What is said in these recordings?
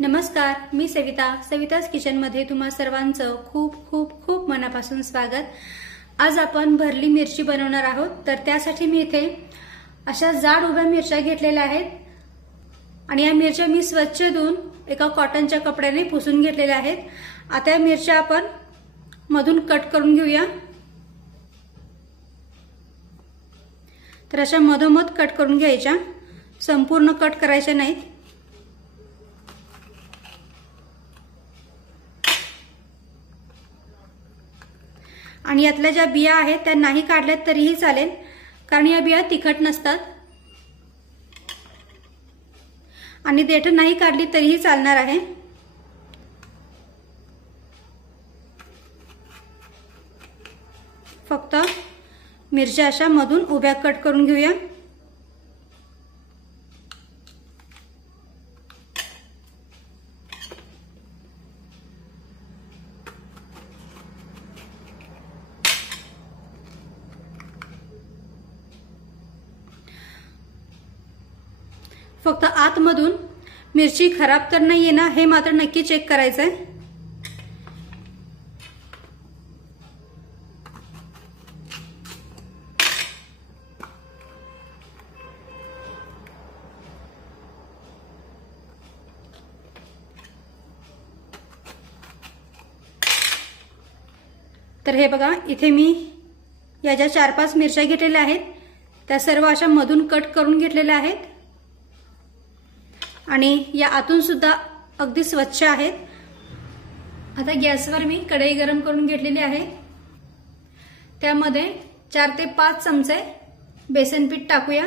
नमस्कार, मी सविता's किचनमध्ये तुम्हा सर्वांचं खूप खूप खूप मनापासून स्वागत। आज आपण भरली मिरची बनवणार आहोत। तर त्यासाठी मी इथे अशा जाड उभ्या मिरच्या घेतलेल्या आहेत आणि या मिरच्या मी स्वच्छ धुवून एका कॉटनच्या कपड्याने पुसून घेतलेल्या आहेत। आता या मिरच्या आपण मधून कट करून घेऊया। तर अशा मधोमध कट करून घ्यायच्या, संपूर्ण कट करायच्या नाहीत। आणि यातल्या ज्या बिया आहेत त्या नाही काढल्यात तरीही चालेल, कारण या बिया तिखट नसतात आणि देठ नाही काढली तरीही चालणार आहे। फक्त मिरच्या अशा मधून उभ्या कट करून घेऊया। फक्त आतमधून मिरची खराब तर नाहीये ना हे मात्र नक्की चेक करायचंय। तर हे बघा, इथे मी या ज्या 4-5 मिरच्या घेतलेल्या आहेत त्या सर्व अशा मधून कट करून घेतलेल्या आहेत आणि या आतून सुद्धा अगदी स्वच्छ आहेत। आता गॅसवर मी कढई गरम करून घेतलेली आहे। त्यामध्ये 4 ते 5 चमचे बेसन पीठ टाकूया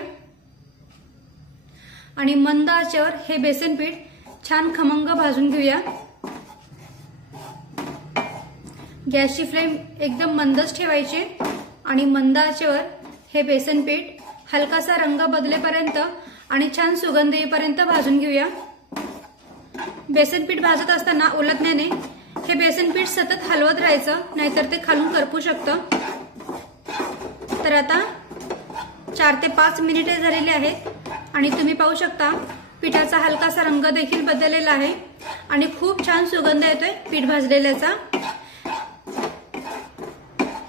आणि मंद आचेवर हे बेसन पीठ छान खमंग भाजून घेऊया। गॅसची फ्लेम एकदम मंदच ठेवायची आणि मंद आचेवर हे बेसन पीठ हलकासा रंग बदलेपर्यंत आणि छान सुगंध येईपर्यंत भाजून घेऊया। बेसन पीठ भाजत असताना उलटण्याने हे बेसन पीठ सतत हलवत राहायचं, नाहीतर ते खालून करपू शकतं। तर आता 4 ते 5 मिनिटे झालेली आहेत आणि तुम्ही पाहू शकता पिठाचा हलकासा रंग देखील बदललेला आहे आणि खूप छान सुगंध येतोय पीठ भाजलेल्याचा।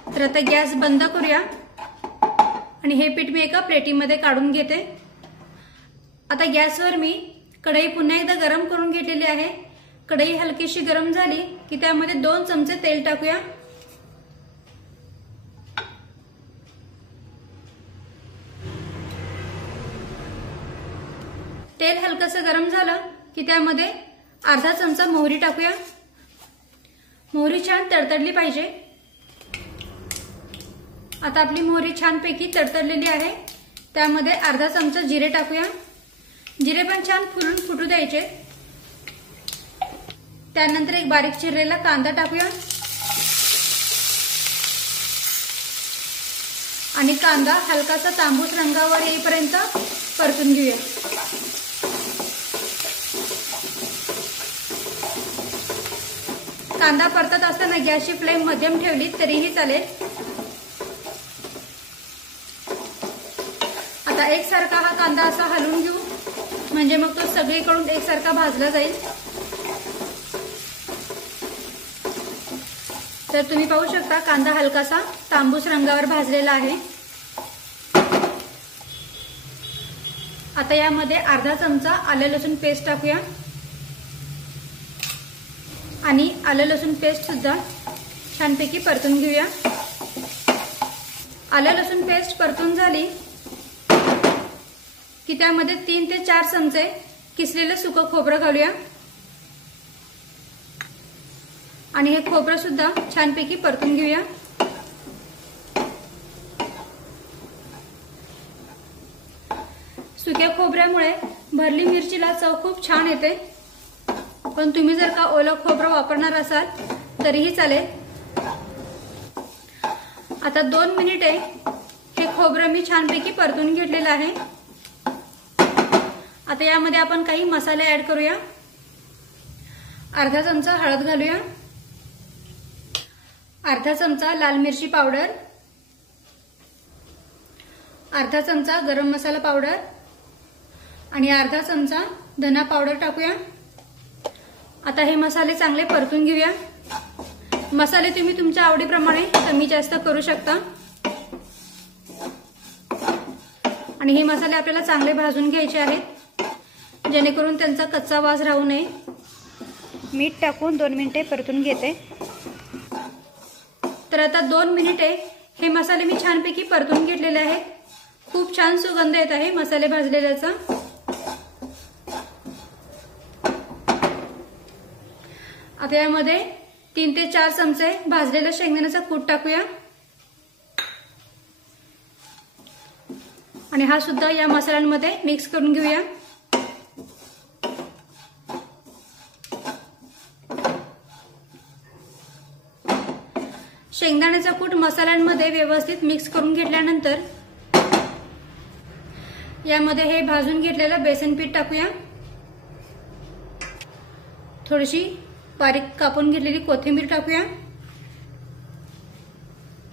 तर आता गॅस बंद करूया आणि हे पीठ मी एका प्लेटीमध्ये काढून घेते। आता गॅसवर मी कढई पुन्हा एकदा गरम करून घेतलेली आहे। कढई हलकीशी गरम झाली की त्यामध्ये 2 चमचे तेल टाकूया। तेल हलकसं गरम झालं की त्यामध्ये अर्धा चमचा मोहरी टाकूया। मोहरी छान तडतडली पाहिजे। आता आपली मोहरी छानपैकी तडतडलेली आहे। त्यामध्ये अर्धा चमचा जिरे टाकूया। जिरे पण छान फुलून फुटू द्यायचे। त्यानंतर एक बारीक चिरलेला कांदा टाकूया आणि कांदा हलकासा तांबूस रंगावर येईपर्यंत परतून घेऊया। कांदा परतत असताना गॅसची फ्लेम मध्यम ठेवली तरीही चालेल। आता एकसारखा हा कांदा असा हलवून घेऊ, म्हणजे मग तो सगळीकडून एकसारखा भाजला जाईल। तर तुम्ही पाहू शकता कांदा हलकासा तांबूस रंगावर भाजलेला आहे। आता यामध्ये अर्धा चमचा आलं लसूण पेस्ट टाकूया आणि आलं लसूण पेस्ट सुद्धा छानपैकी परतून घेऊया। आलं लसूण पेस्ट परतून झाली की त्यामध्ये 3 ते 4 चमचे किसलेलं सुकं खोबरं घालूया आणि हे खोबरं सुद्धा छानपैकी परतून घेऊया। सुक्या खोबऱ्यामुळे भरली मिरचीला चव खूप छान येते, पण तुम्ही जर का ओलं खोबरं वापरणार असाल तरीही चालेल। आता 2 मिनिटे हे खोबरं मी छानपैकी परतून घेतलेलं आहे। आता यामध्ये आपण काही मसाले ऍड करूया। अर्धा चमचा हळद घालूया, अर्धा चमचा लाल मिरची पावडर, अर्धा चमचा गरम मसाला पावडर आणि अर्धा चमचा धना पावडर टाकूया। आता हे मसाले चांगले परतून घेऊया। मसाले तुम्ही तुमच्या आवडीप्रमाणे कमी जास्त करू शकता आणि हे मसाले आपल्याला चांगले भाजून घ्यायचे आहेत जेणेकरून त्यांचा कच्चा वास राहू नये। मीठ टाकून 2 मिनिटे परतून घेते। तर आता 2 मिनिटे हे मसाले मी छानपैकी परतून घेतलेले आहेत। खूप छान सुगंध येत आहे मसाले भाजलेल्याचा। आता यामध्ये 3 ते 4 चमचे भाजलेल्या शेंगदाण्याचा कूट टाकूया आणि हा सुद्धा या मसाल्यांमध्ये मिक्स करून घेऊया। शेंगदाण्याचा कूट मसाल्यांमध्ये व्यवस्थित मिक्स करून घेतल्यानंतर यामध्ये हे भाजून घेतलेलं बेसन पीठ टाकूया। थोडीशी बारीक कापून घेतलेली कोथिंबीर टाकूया।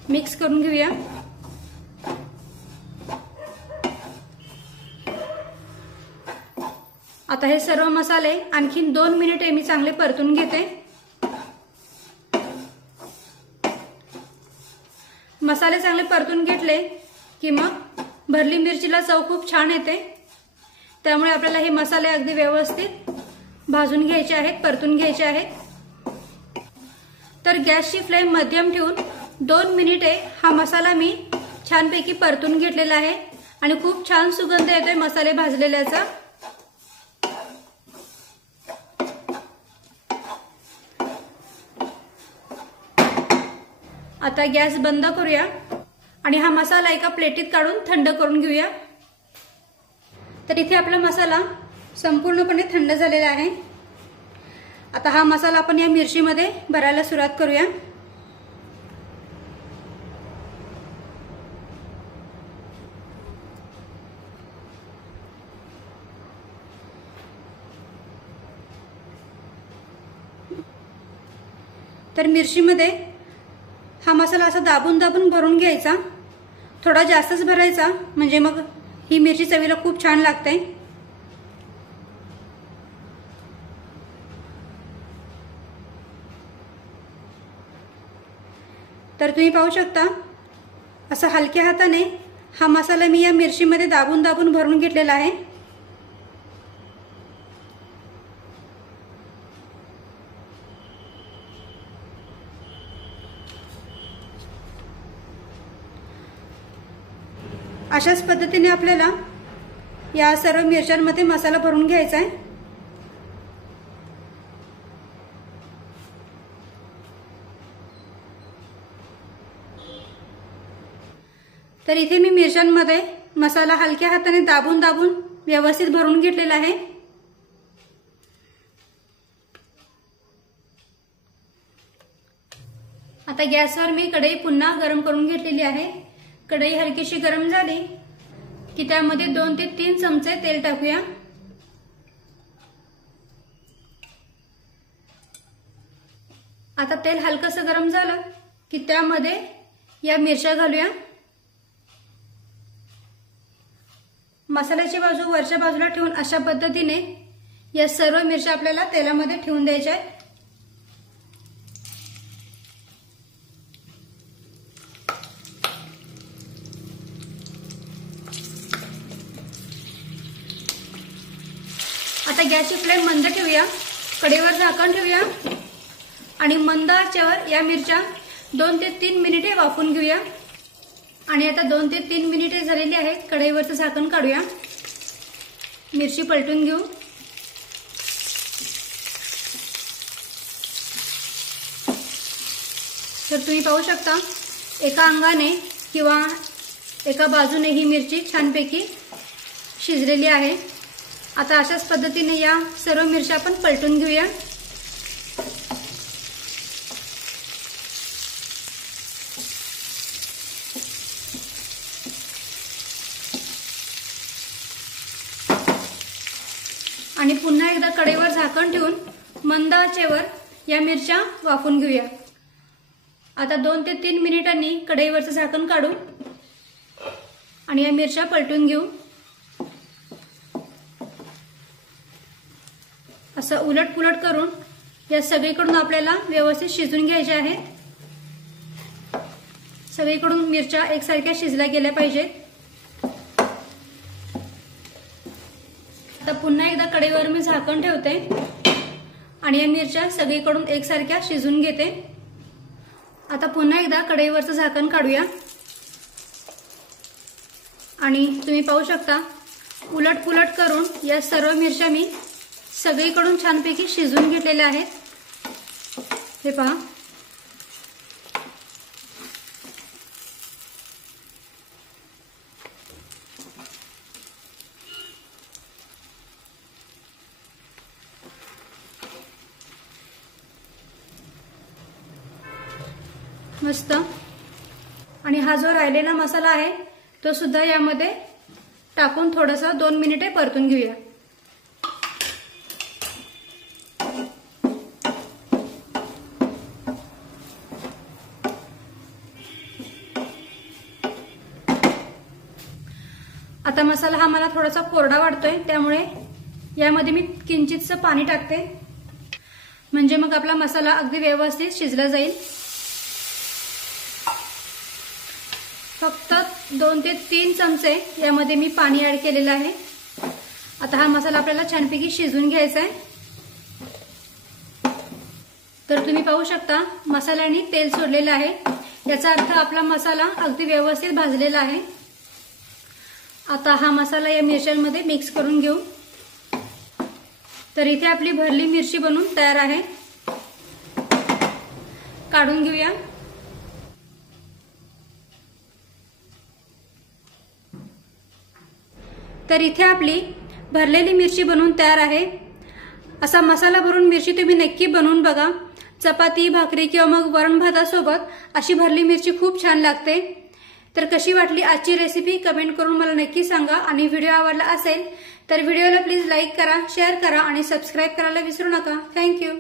मिक्स करून घेऊया। आता हे सर्व मसाले आणखीन 2 मिनिटे मी चांगले परतून घेते। मसाले चांगले परतून घेतले की मग भरली मिरचीला चव खूप छान येते। त्यामुळे आपल्याला हे मसाले अगदी व्यवस्थित भाजून घ्यायचे आहेत, परतून घ्यायचे आहेत। तर गॅसची फ्लेम मध्यम ठेवून 2 मिनिटे हा मसाला मी छानपैकी परतून घेतलेला आहे आणि खूप छान सुगंध येतोय मसाले भाजलेल्याचा। आता गॅस बंद करूया आणि हा मसाला एका प्लेटीत काढून थंड करून घेऊया। तर इथे आपला मसाला संपूर्णपणे थंड झालेला आहे। आता हा मसाला आपण या मिरचीमध्ये भरायला सुरुवात करूया। तर मिरचीमध्ये हा मसाला असा दाबून दाबून भरून घ्यायचा, थोडा जास्तच भरायचा म्हणजे मग ही मिरची चवीला खूप छान लागते। तर तुम्ही पाहू शकता असा हलक्या हाताने हा मसाला मी या मिरचीमध्ये दाबून दाबून भरून घेतलेला आहे। अशाच पद्धतीने आपल्याला या सर्व मिरच्यांमध्ये मसाला भरून घ्यायचा आहे। तर इथे मी मिरच्यांमध्ये मसाला हलक्या हाताने दाबून दाबून व्यवस्थित भरून घेतलेला आहे। आता गॅसवर मी कढई पुन्हा गरम करून घेतलेली आहे। कढई हलकीशी गरम झाली की त्यामध्ये 2 ते 3 चमचे तेल टाकूया। आता तेल हलकसं गरम झालं की त्यामध्ये या मिरच्या घालूया। मसाल्याची बाजू वरच्या बाजूला ठेवून अशा पद्धतीने या सर्व मिरच्या आपल्याला तेलामध्ये ठेवून द्यायच्या आहेत। आता गॅसची फ्लेम मंद ठेवूया, कढईवर झाकण ठेवूया आणि मंद आचेवर या मिरच्या 2 ते 3 मिनिटे वाफवून घेऊया। आणि आता 2 ते 3 मिनिटे झालेली आहेत। कढईवरचं झाकण काढूया, मिरची पलटून घेऊ। तर तुम्ही पाहू शकता एका अंगाने किंवा एका बाजूने ही मिरची छानपैकी शिजलेली आहे। आता अशाच पद्धतीने या सर्व मिरच्या आपण पलटून घेऊया। आणि पुन्हा एकदा कढईवर झाकण ठेवून मंद आचेवर या मिरच्या वाफवून घेऊया। आता 2 ते 3 मिनिटांनी कढईवरचं झाकण काढू आणि या मिरच्या पलटून घेऊ। असं उलट पुलट करून या सगळीकडून आपल्याला व्यवस्थित शिजून घ्यायचे आहे। सगळीकडून मिरच्या एकसारख्या शिजल्या गेल्या पाहिजेत। आता पुन्हा एकदा कढईवर मी झाकण ठेवते आणि या मिरच्या सगळीकडून एकसारख्या शिजून घेते। आता पुन्हा एकदा कढईवरचं झाकण काढूया आणि तुम्ही पाहू शकता उलटपुलट करून या सर्व मिरच्या मी सगळीकडून छानपैकी शिजून घेतलेल्या आहेत। हे पहा, मस्त। आणि हा जो राहिलेला मसाला आहे तो सुद्धा यामध्ये टाकून थोडासा 2 मिनिटे परतून घेऊया। आता मसाला हा मला थोडासा कोरडा वाटतोय, त्यामुळे यामध्ये मी किंचितसं पाणी टाकते, म्हणजे मग आपला मसाला अगदी व्यवस्थित शिजला जाईल। फक्त 2 ते 3 चमचे यामध्ये मी पाणी ऍड केलेलं आहे। आता हा मसाला आपल्याला छानपैकी शिजून घ्यायचा आहे। तर तुम्ही पाहू शकता मसाल्याने तेल सोडलेलं आहे, याचा अर्थ आपला मसाला अगदी व्यवस्थित भाजलेला आहे। आता हा मसाला या मिरच्यांमध्ये मिक्स करून घेऊ। तर इथे आपली भरली मिरची बनवून तयार आहे, काढून घेऊया। तर इथे आपली भरलेली मिरची बनवून तयार आहे। असा मसाला भरून मिरची तुम्ही नक्की बनवून बघा। चपाती, भाकरी किंवा मग वरण भातासोबत अशी भरली मिरची खूप छान लागते। तर कशी वाटली आजची रेसिपी कमेंट करून मला नक्की सांगा आणि व्हिडिओ आवडला असेल तर व्हिडिओला प्लीज लाईक करा, शेअर करा आणि सबस्क्राईब करायला विसरू नका। थँक्यू।